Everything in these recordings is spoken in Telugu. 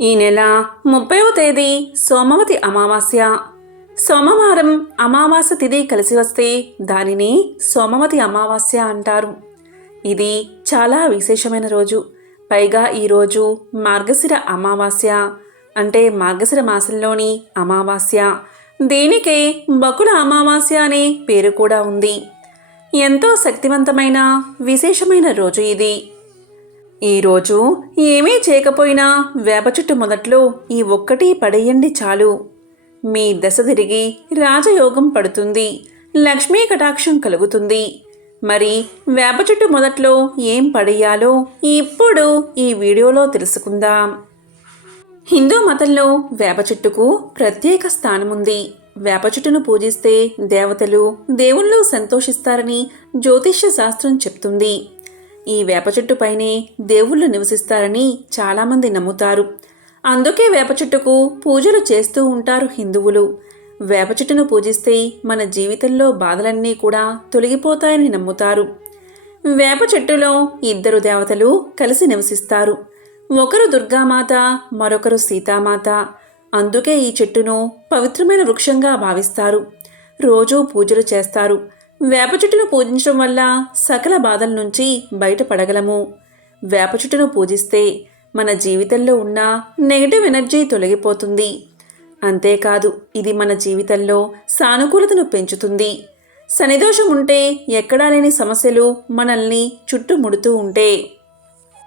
ఈ నెల ముప్పైవ తేదీ సోమవతి అమావాస్య. సోమవారం అమావాస్య తిథి కలిసి వస్తే దానిని సోమవతి అమావాస్య అంటారు. ఇది చాలా విశేషమైన రోజు. పైగా ఈరోజు మార్గశిర అమావాస్య. అంటే మార్గశిర మాసంలోని అమావాస్య. దీనికే బకుల అమావాస్య అనే పేరు కూడా ఉంది. ఎంతో శక్తివంతమైన విశేషమైన రోజు ఇది. ఈరోజు ఏమీ చేయకపోయినా వేప చెట్టు మొదట్లో ఈ ఒక్కటి పడేయండి చాలు. మీ దశ తిరిగి రాజయోగం పడుతుంది. లక్ష్మీ కటాక్షం కలుగుతుంది. మరి వేప చెట్టు మొదట్లో ఏం పడేయాలో ఇప్పుడు ఈ వీడియోలో తెలుసుకుందాం. హిందూ మతంలో వేప చెట్టుకు ప్రత్యేక స్థానం ఉంది వేప చెట్టును పూజిస్తే దేవతలు దేవుళ్ళు సంతోషిస్తారని జ్యోతిష్య శాస్త్రం చెప్తుంది. ఈ వేప చెట్టు పైనే దేవుళ్ళు నివసిస్తారని చాలామంది నమ్ముతారు. అందుకే వేప చెట్టుకు పూజలు చేస్తూ ఉంటారు హిందువులు. వేప చెట్టును పూజిస్తే మన జీవితంలో బాధలన్నీ కూడా తొలగిపోతాయని నమ్ముతారు. వేప చెట్టులో ఇద్దరు దేవతలు కలిసి నివసిస్తారు. ఒకరు దుర్గామాత మరొకరు సీతామాత. అందుకే ఈ చెట్టును పవిత్రమైన వృక్షంగా భావిస్తారు. రోజూ పూజలు చేస్తారు. వేప చెట్టును పూజించడం వల్ల సకల బాధల నుంచి బయటపడగలము. వేప చెట్టును పూజిస్తే మన జీవితంలో ఉన్న నెగటివ్ ఎనర్జీ తొలగిపోతుంది. అంతేకాదు ఇది మన జీవితంలో సానుకూలతను పెంచుతుంది. శనిదోషం ఉంటే ఎక్కడా లేని సమస్యలు మనల్ని చుట్టుముడుతూ ఉంటే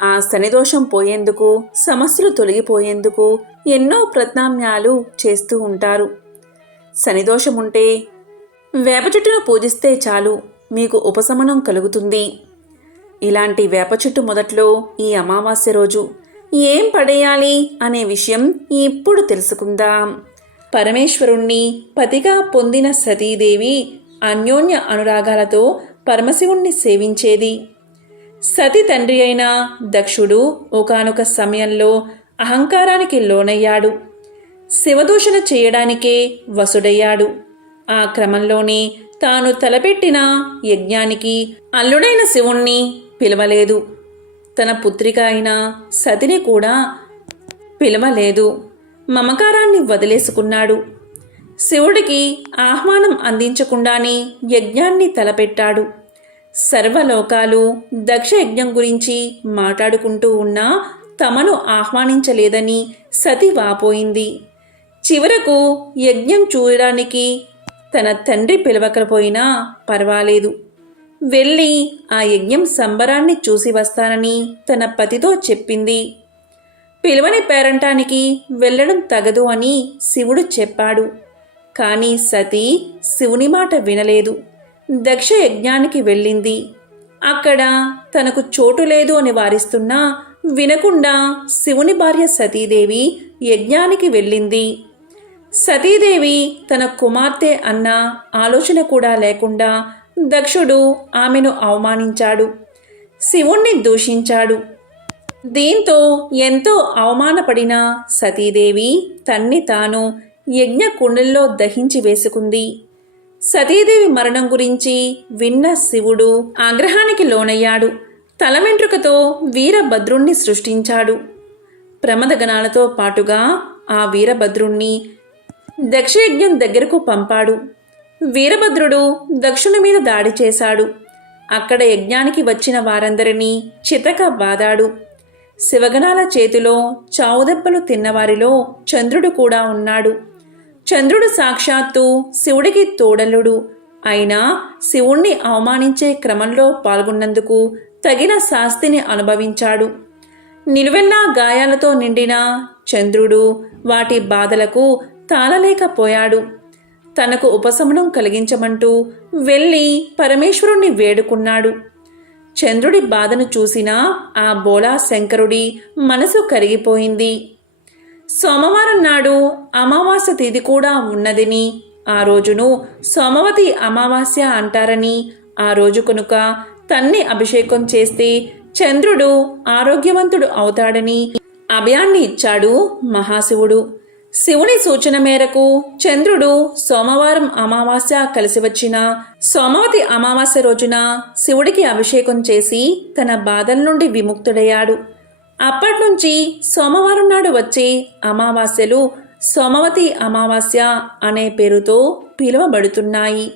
ఆ శనిదోషం పోయేందుకు సమస్యలు తొలగిపోయేందుకు ఎన్నో ప్రత్యామ్నాయాలు చేస్తూ ఉంటారు. శనిదోషం ఉంటే వేప చెట్టును పూజిస్తే చాలు మీకు ఉపశమనం కలుగుతుంది. ఇలాంటి వేప చెట్టు మొదట్లో ఈ అమావాస్య రోజు ఏం పడేయాలి అనే విషయం ఇప్పుడు తెలుసుకుందాం. పరమేశ్వరుణ్ణి పతిగా పొందిన సతీదేవి అన్యోన్య అనురాగాలతో పరమశివుణ్ణి సేవించేది. సతి తండ్రి అయిన దక్షుడు ఒకానొక సమయంలో అహంకారానికి లోనయ్యాడు. శివదూషణ చేయడానికే వసుడయ్యాడు. ఆ క్రమంలోనే తాను తలపెట్టిన యజ్ఞానికి అల్లుడైన శివుణ్ణి పిలవలేదు. తన పుత్రిక అయిన సతిని కూడా పిలవలేదు. మమకారాన్ని వదిలేసుకున్నాడు. శివుడికి ఆహ్వానం అందించకుండానే యజ్ఞాన్ని తలపెట్టాడు. సర్వలోకాలు దక్ష యజ్ఞం గురించి మాట్లాడుకుంటూ ఉన్నా తమను ఆహ్వానించలేదని సతి వాపోయింది. చివరకు యజ్ఞం చూడడానికి తన తండ్రి పిలవకపోయినా పర్వాలేదు. వెళ్ళి ఆ యజ్ఞం సంబరాన్ని చూసి వస్తానని తన పతితో చెప్పింది. పిలవని పేరంటానికి వెళ్ళడం తగదు అని శివుడు చెప్పాడు. కానీ సతీ శివుని మాట వినలేదు. దక్ష యజ్ఞానికి వెళ్ళింది. అక్కడ తనకు చోటు లేదు అని వారిస్తున్నా వినకుండా శివుని భార్య సతీదేవి యజ్ఞానికి వెళ్ళింది. సతీదేవి తన కుమార్తె అన్న ఆలోచన కూడా లేకుండా దక్షుడు ఆమెను అవమానించాడు. శివుణ్ణి దూషించాడు. దీంతో ఎంతో అవమానపడిన సతీదేవి తన్ని తాను యజ్ఞ కుండల్లో దహించి వేసుకుంది. సతీదేవి మరణం గురించి విన్న శివుడు ఆగ్రహానికి లోనయ్యాడు. తల వెంట్రుకతో వీరభద్రుణ్ణి సృష్టించాడు. ప్రమదగణాలతో పాటుగా ఆ వీరభద్రుణ్ణి దక్షయజ్ఞం దగ్గరకు పంపాడు. వీరభద్రుడు దక్షుని మీద దాడి చేశాడు. అక్కడ యజ్ఞానికి వచ్చిన వారందరినీ చితక బాదాడు. శివగణాల చేతిలో చావుదెబ్బలు తిన్నవారిలో చంద్రుడు కూడా ఉన్నాడు. చంద్రుడు సాక్షాత్తు శివుడికి తోడలుడు అయినా శివుణ్ణి అవమానించే క్రమంలో పాల్గొన్నందుకు తగిన శాస్తిని అనుభవించాడు. నిలువెల్లా గాయాలతో నిండిన చంద్రుడు వాటి బాధలకు తాళలేకపోయాడు. తనకు ఉపశమనం కలిగించమంటూ వెళ్ళి పరమేశ్వరుణ్ణి వేడుకున్నాడు. చంద్రుడి బాధను చూసిన ఆ బోలా శంకరుడి మనసు కరిగిపోయింది. సోమవారం నాడు అమావాస్య తిథి కూడా ఉన్నదని ఆ రోజును సోమవతి అమావాస్య అంటారని ఆ రోజు కనుక తన్ని అభిషేకం చేస్తే చంద్రుడు ఆరోగ్యవంతుడు అవుతాడని అభయాన్ని ఇచ్చాడు మహాశివుడు. శివుని సూచన మేరకు చంద్రుడు సోమవారం అమావాస్య కలిసి వచ్చిన సోమవతి అమావాస్య రోజున శివుడికి అభిషేకం చేసి తన బాధల నుండి విముక్తుడయ్యాడు. అప్పట్నుంచి సోమవారం నాడు వచ్చే అమావాస్యలు సోమవతి అమావాస్య అనే పేరుతో పిలువబడుతున్నాయి.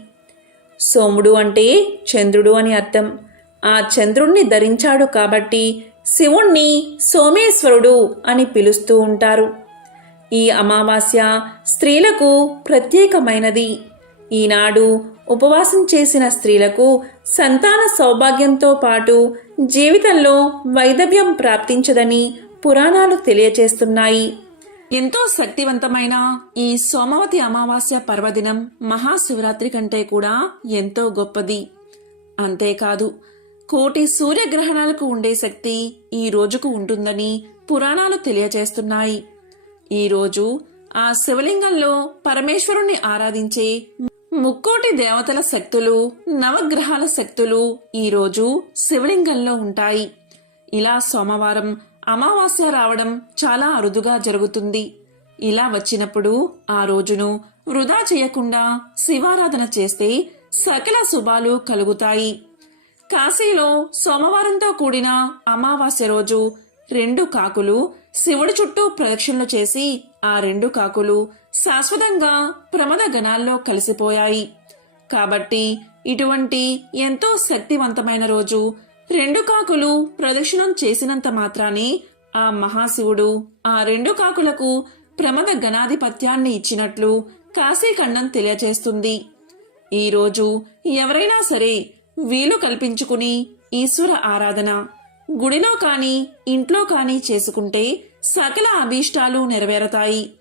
సోముడు అంటే చంద్రుడు అని అర్థం. ఆ చంద్రుణ్ణి ధరించాడు కాబట్టి శివుణ్ణి సోమేశ్వరుడు అని పిలుస్తూ ఉంటారు. ఈ అమావాస్య స్త్రీలకు ప్రత్యేకమైనది. ఈనాడు ఉపవాసం చేసిన స్త్రీలకు సంతాన సౌభాగ్యంతో పాటు జీవితంలో వైదవ్యం ప్రాప్తించదని పురాణాలు తెలియచేస్తున్నాయి. ఎంతో శక్తివంతమైన ఈ సోమవతి అమావాస్య పర్వదినం మహాశివరాత్రి కంటే కూడా ఎంతో గొప్పది. అంతేకాదు కోటి సూర్యగ్రహణాలకు ఉండే శక్తి ఈ రోజుకు ఉంటుందని పురాణాలు తెలియచేస్తున్నాయి. ఈ రోజు ఆ శివలింగంలో పరమేశ్వరుణ్ణి ఆరాధించే ముక్కోటి దేవతల శక్తులు నవగ్రహాల శక్తులు ఈ రోజు శివలింగంలో ఉంటాయి. ఇలా సోమవారం అమావాస్య రావడం చాలా అరుదుగా జరుగుతుంది. ఇలా వచ్చినప్పుడు ఆ రోజును వృధా చేయకుండా శివారాధన చేస్తే సకల శుభాలు కలుగుతాయి. కాశీలో సోమవారంతో కూడిన అమావాస్య రోజు రెండు కాకులు శివుడి చుట్టూ ప్రదక్షిణలు చేసి ఆ రెండు కాకులు శాశ్వతంగా ప్రమద గణాల్లో కలిసిపోయాయి. కాబట్టి ఇటువంటి ఎంతో శక్తివంతమైన రోజు రెండు కాకులు ప్రదక్షిణం చేసినంత మాత్రానే ఆ మహాశివుడు ఆ రెండు కాకులకు ప్రమద గణాధిపత్యాన్ని ఇచ్చినట్లు కాశీఖండం తెలియజేస్తుంది ఈ రోజు ఎవరైనా సరే వీలు కల్పించుకుని ఈశ్వర ఆరాధన గుడిలో కానీ ఇంట్లో కానీ చేసుకుంటే సకల అభీష్టాలు నెరవేరతాయి.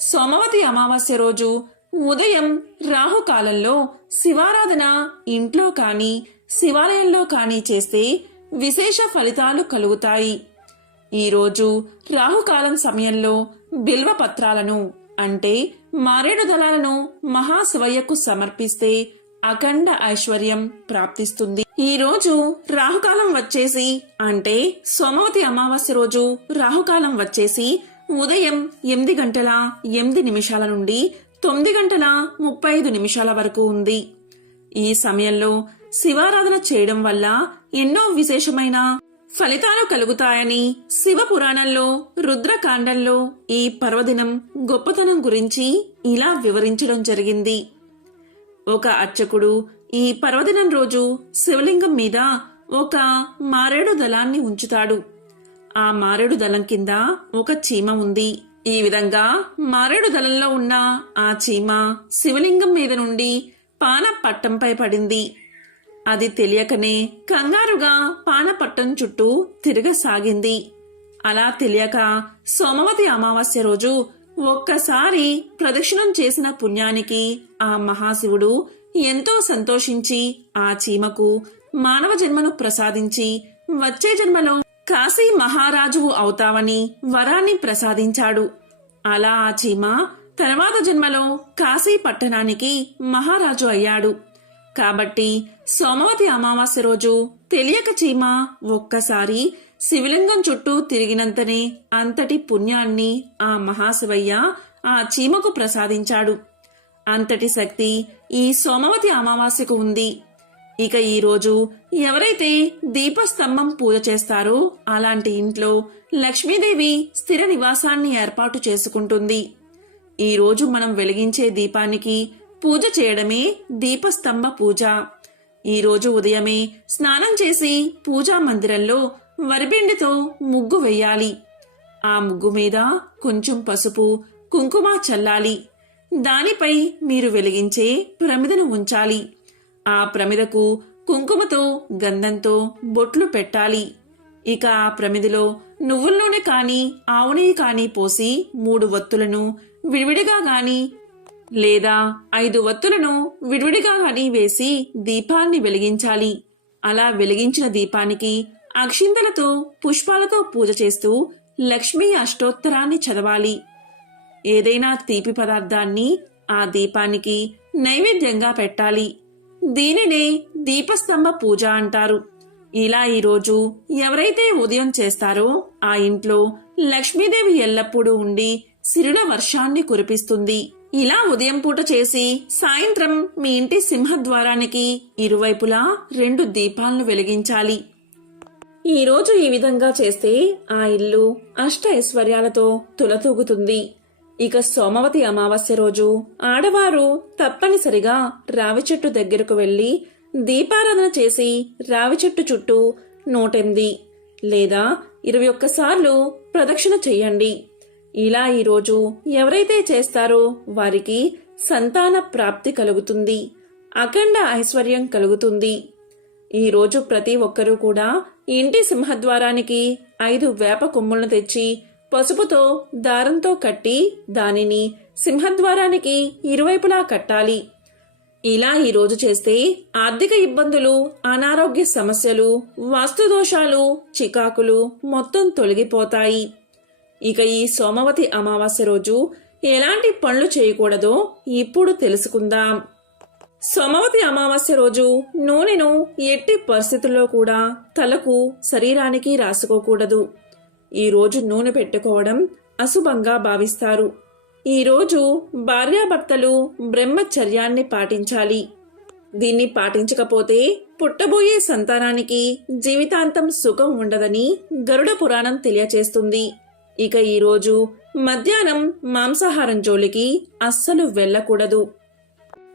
సోమవతి అమావాస్య రోజు ఉదయం రాహుకాలంలో శివారాధన ఇంట్లో కానీ శివాలయంలో కానీ చేస్తే విశేష ఫలితాలు కలుగుతాయి. ఈరోజు రాహుకాలం సమయంలో బిల్వ పత్రాలను అంటే మారేడు దళాలను మహాశివయ్యకు సమర్పిస్తే అఖండ ఐశ్వర్యం ప్రాప్తిస్తుంది. ఈ రోజు రాహుకాలం వచ్చేసి అంటే సోమవతి అమావాస్య రోజు రాహుకాలం వచ్చేసి ఉదయం ఎనిమిది గంటల ఎనిమిది నిమిషాల నుండి తొమ్మిది గంటల ముప్పై ఐదు నిమిషాల వరకు ఉంది. ఈ సమయంలో శివారాధన చేయడం వల్ల ఎన్నో విశేషమైన ఫలితాలు కలుగుతాయని శివ పురాణంలో రుద్రకాండంలో ఈ పర్వదినం గొప్పతనం గురించి ఇలా వివరించడం జరిగింది. ఒక అర్చకుడు ఈ పర్వదినం రోజు శివలింగం మీద ఒక మారేడు దళాన్ని ఉంచుతాడు. ఆ మారేడు దళం కింద ఒక చీమ ఉంది. ఈ విధంగా మారేడు దళంలో ఉన్న ఆ చీమ శివలింగం మీద నుండి పాన పట్టంపై పడింది. అది తెలియకనే కంగారుగా పానపట్టం చుట్టూ తిరగసాగింది. అలా తెలియక సోమవతి అమావాస్య రోజు ఒక్కసారి ప్రదక్షిణం చేసిన పుణ్యానికి ఆ మహాశివుడు ఎంతో సంతోషించి ఆ చీమకు మానవ జన్మను ప్రసాదించి వచ్చే జన్మలో కాశీ మహారాజువు అవుతావని వరాన్ని ప్రసాదించాడు. అలా ఆ చీమ తర్వాత జన్మలో కాశీ పట్టణానికి మహారాజు అయ్యాడు. కాబట్టి సోమవతి అమావాస్య రోజు తెలియక చీమ ఒక్కసారి శివలింగం చుట్టూ తిరిగినంతనే అంతటి పుణ్యాన్ని ఆ మహాశివయ్య ఆ చీమకు ప్రసాదించాడు. అంతటి శక్తి ఈ సోమవతి అమావాస్యకు ఉంది. ఇక ఈరోజు ఎవరైతే దీపస్తంభం పూజ చేస్తారో అలాంటి ఇంట్లో లక్ష్మీదేవి స్థిర నివాసాన్ని ఏర్పాటు చేసుకుంటుంది. ఈరోజు మనం వెలిగించే దీపానికి పూజ చేయడమే దీపస్తంభ పూజ. ఈరోజు ఉదయమే స్నానం చేసి పూజా మందిరంలో వరిపిండితో ముగ్గు వెయ్యాలి ఆ ముగ్గు మీద కొంచెం పసుపు కుంకుమ చల్లాలి. దానిపై మీరు వెలిగించే ప్రమిదను ఉంచాలి. ఆ ప్రమిదకు కుంకుమతో గంధంతో బొట్లు పెట్టాలి. ఇక ఆ ప్రమిదిలో నువ్వుల నూనె కానీ ఆవు నెయ్యి పోసి మూడు వత్తులను విడివిడిగా గాని లేదా ఐదు వత్తులను విడివిడిగా గాని వేసి దీపాన్ని వెలిగించాలి. అలా వెలిగించిన దీపానికి అక్షింతలతో పుష్పాలతో పూజ చేస్తూ లక్ష్మీ అష్టోత్తరాన్ని చదవాలి. ఏదైనా తీపి పదార్థాన్ని ఆ దీపానికి నైవేద్యంగా పెట్టాలి. దీనినే దీపస్తంభ పూజ అంటారు. ఇలా ఈరోజు ఎవరైతే ఉదయం చేస్తారో ఆ ఇంట్లో లక్ష్మీదేవి ఎల్లప్పుడూ ఉండి సిరుల వర్షాన్ని కురిపిస్తుంది. ఇలా ఉదయం పూట చేసి సాయంత్రం మీ ఇంటి సింహద్వారానికి ఇరువైపులా రెండు దీపాలను వెలిగించాలి. ఈరోజు ఈ విధంగా చేస్తే ఆ ఇల్లు అష్ట ఐశ్వర్యాలతో తులతూగుతుంది. ఇక సోమవతి అమావాస్య రోజు ఆడవారు తప్పనిసరిగా రావి చెట్టు దగ్గరకు వెళ్ళి దీపారాధన చేసి రావి చెట్టు చుట్టూ నూటెనిమిది లేదా ఇరవై ఒక్కసార్లు ప్రదక్షిణ చెయ్యండి ఇలా ఈరోజు ఎవరైతే చేస్తారో వారికి సంతాన ప్రాప్తి కలుగుతుంది. అఖండ ఐశ్వర్యం కలుగుతుంది. ఈరోజు ప్రతి ఒక్కరూ కూడా ఇంటి సింహద్వారానికి ఐదు వేప కొమ్ములను తెచ్చి పసుపుతో దారంతో కట్టి దానిని సింహద్వారానికి ఇరువైపులా కట్టాలి. ఇలా ఈరోజు చేస్తే ఆర్థిక ఇబ్బందులు అనారోగ్య సమస్యలు వాస్తు దోషాలు చికాకులు మొత్తం తొలగిపోతాయి. ఇక ఈ సోమవతి అమావాస్య రోజు ఎలాంటి పనులు చేయకూడదో ఇప్పుడు తెలుసుకుందాం. సోమవతి అమావాస్య రోజు నూనెను ఎట్టి పరిస్థితుల్లో కూడా తలకు శరీరానికి రాసుకోకూడదు. ఈరోజు నూనె పెట్టుకోవడం అశుభంగా భావిస్తారు. ఈ రోజు భార్యాభర్తలు బ్రహ్మచర్యాన్ని పాటించాలి. దీన్ని పాటించకపోతే పుట్టబోయే సంతానానికి జీవితాంతం సుఖం ఉండదని గరుడ పురాణం తెలియచేస్తుంది. ఇక ఈరోజు మధ్యాహ్నం మాంసాహారం జోలికి అస్సలు వెళ్ళకూడదు.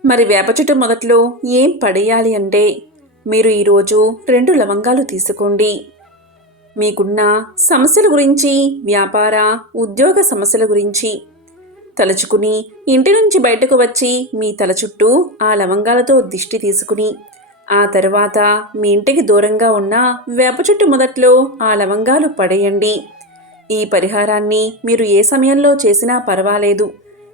మరి వేప చెట్టు మొదట్లో ఏం పడేయాలి అంటే మీరు ఈరోజు రెండు లవంగాలు తీసుకోండి. మీకున్న సమస్యల గురించి వ్యాపార ఉద్యోగ సమస్యల గురించి తలుచుకుని ఇంటి నుంచి బయటకు వచ్చి మీ తల చుట్టూ ఆ లవంగాలతో దిష్టి తీసుకుని ఆ తర్వాత మీ ఇంటికి దూరంగా ఉన్న వేప చెట్టు మొదట్లో ఆ లవంగాలు పడేయండి. ఈ పరిహారాన్ని మీరు ఏ సమయంలో చేసినా పర్వాలేదు.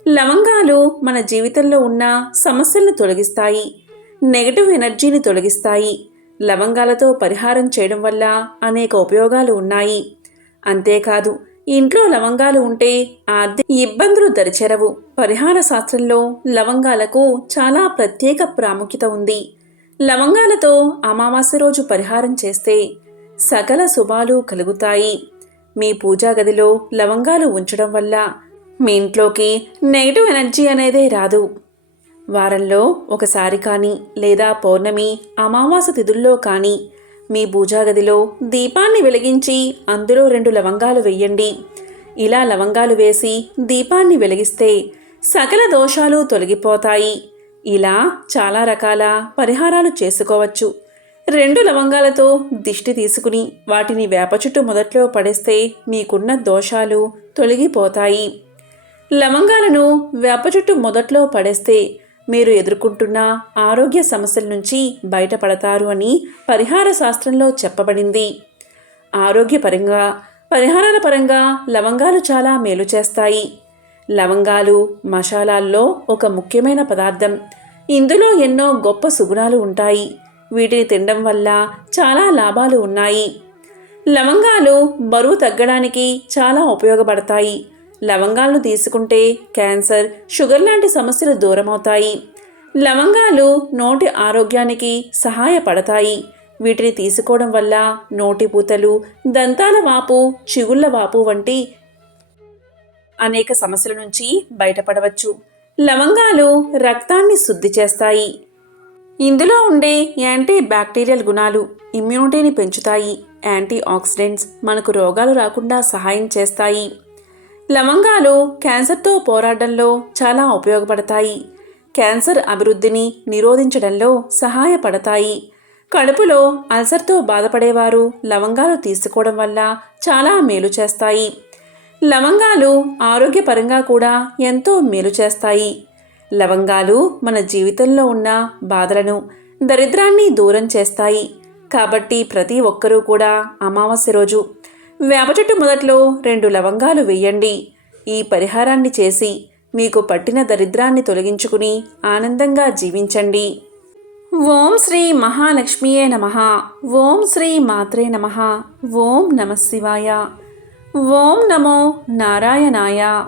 లవంగాలు మన జీవితంలో ఉన్న సమస్యలను తొలగిస్తాయి నెగటివ్ ఎనర్జీని తొలగిస్తాయి లవంగాలతో పరిహారం చేయడం వల్ల అనేక ఉపయోగాలు ఉన్నాయి. అంతేకాదు ఇంట్లో లవంగాలు ఉంటే ఆర్థిక ఇబ్బందులు దరిచెరవు. పరిహార శాస్త్రంలో లవంగాలకు చాలా ప్రత్యేక ప్రాముఖ్యత ఉంది. లవంగాలతో అమావాస్య రోజు పరిహారం చేస్తే సకల శుభాలు కలుగుతాయి. మీ పూజా గదిలో లవంగాలు ఉంచడం వల్ల మీ ఇంట్లోకి నెగిటివ్ ఎనర్జీ అనేదే రాదు. వారంలో ఒకసారి కానీ లేదా పౌర్ణమి అమావాస తిథుల్లో కానీ మీ పూజాగదిలో దీపాన్ని వెలిగించి అందులో రెండు లవంగాలు వెయ్యండి. ఇలా లవంగాలు వేసి దీపాన్ని వెలిగిస్తే సకల దోషాలు తొలగిపోతాయి. ఇలా చాలా రకాల పరిహారాలు చేసుకోవచ్చు. రెండు లవంగాలతో దిష్టి తీసుకుని వాటిని వేప చుట్టూ మొదట్లో పడేస్తే మీకున్న దోషాలు తొలగిపోతాయి. లవంగాలను వేప చుట్టూ మొదట్లో పడేస్తే మీరు ఎదుర్కొంటున్న ఆరోగ్య సమస్యల నుంచి బయటపడతారు అని పరిహార శాస్త్రంలో చెప్పబడింది. ఆరోగ్యపరంగా పరిహారాల పరంగా లవంగాలు చాలా మేలు చేస్తాయి. లవంగాలు మసాలాల్లో ఒక ముఖ్యమైన పదార్థం. ఇందులో ఎన్నో గొప్ప సుగుణాలు ఉంటాయి. వీటిని తినడం వల్ల చాలా లాభాలు ఉన్నాయి. లవంగాలు బరువు తగ్గడానికి చాలా ఉపయోగపడతాయి. లవంగాలను తీసుకుంటే క్యాన్సర్ షుగర్ లాంటి సమస్యలు దూరమవుతాయి. లవంగాలు నోటి ఆరోగ్యానికి సహాయపడతాయి. వీటిని తీసుకోవడం వల్ల నోటి పూతలు దంతాల వాపు చిగుళ్ళ వాపు వంటి అనేక సమస్యల నుంచి బయటపడవచ్చు. లవంగాలు రక్తాన్ని శుద్ధి చేస్తాయి. ఇందులో ఉండే యాంటీ బ్యాక్టీరియల్ గుణాలు ఇమ్యూనిటీని పెంచుతాయి. యాంటీ ఆక్సిడెంట్స్ మనకు రోగాలు రాకుండా సహాయం చేస్తాయి. లవంగాలు క్యాన్సర్తో పోరాడడంలో చాలా ఉపయోగపడతాయి. క్యాన్సర్ అభివృద్ధిని నిరోధించడంలో సహాయపడతాయి. కడుపులో అల్సర్తో బాధపడేవారు లవంగాలు తీసుకోవడం వల్ల చాలా మేలు చేస్తాయి. లవంగాలు ఆరోగ్యపరంగా కూడా ఎంతో మేలు చేస్తాయి. లవంగాలు మన జీవితంలో ఉన్న బాధలను దరిద్రాన్ని దూరం చేస్తాయి. కాబట్టి ప్రతి ఒక్కరూ కూడా అమావాస్య రోజు వేప చెట్టు మొదట్లో రెండు లవంగాలు వెయ్యండి ఈ పరిహారాన్ని చేసి మీకు పట్టిన దరిద్రాన్ని తొలగించుకుని ఆనందంగా జీవించండి. ఓం శ్రీ మహాలక్ష్మియే నమ. ఓం శ్రీ మాత్రే నమ. ఓం నమ శివాయ. ఓం నమో నారాయణాయ.